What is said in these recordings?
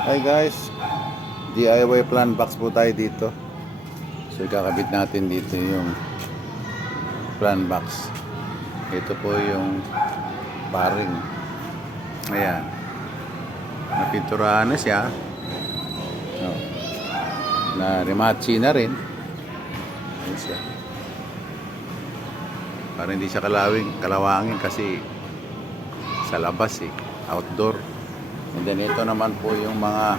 Hi guys, DIY plan box po tayo dito. So ikakabit natin dito yung plan box. Ito po yung paring. Ayan. Napinturahan na siya. No. Na remachi na rin. Ayan siya. Para hindi siya kalawangin kasi sa labas outdoor. And then ito naman po yung mga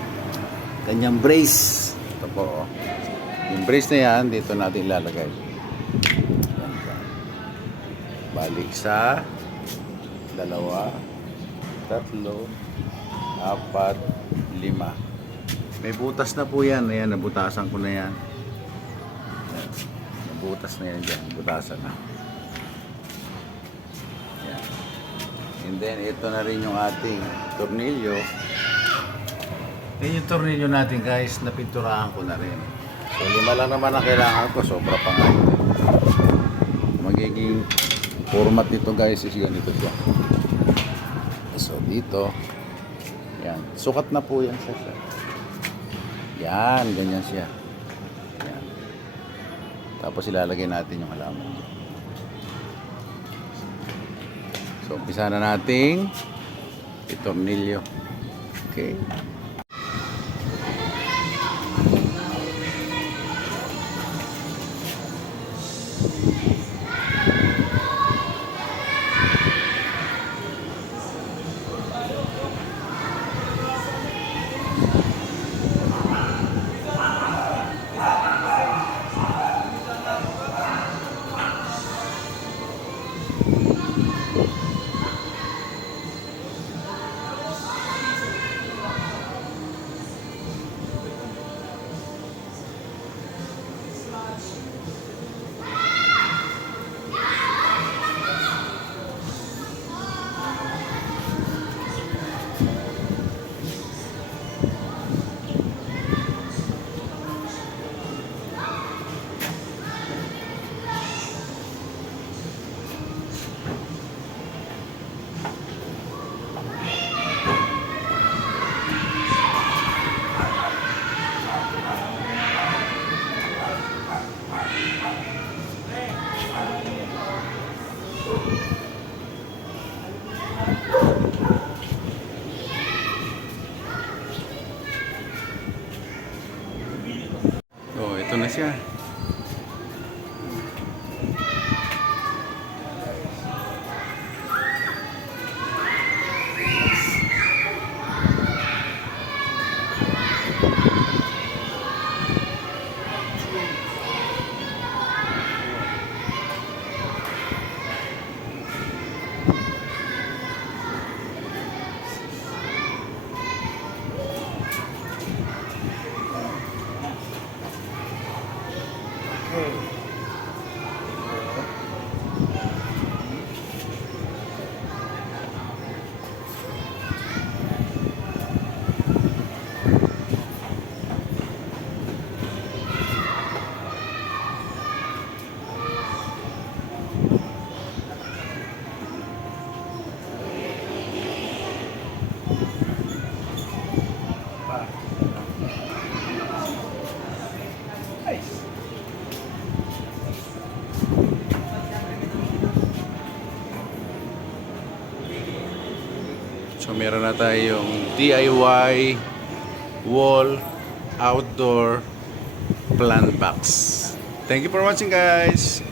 kanyang brace. Ito po. Yung brace na yan, dito natin ilalagay. Yan pa. Balik sa 2, 3, 4, 5. May butas na po yan. Ayan, nabutasan ko na yan. Ayan. Nabutas na yan dyan. Butasan na. Ayan. And then, ito na rin yung ating tornilyo. Yung tornilyo natin guys, napinturahan ko na rin. So, 5 lang naman ang kailangan ko. Sobra pa nga ito. Magiging format nito guys is ganito siya. So, dito. Yan. Sukat na po yan siya. Yan. Ganyan siya. Yan. Tapos ilalagay natin yung halaman. So, umpisa na nating itornilyo. Okay. Oh, ito na siya. So meron na tayong DIY wall outdoor plant box. Thank you for watching guys.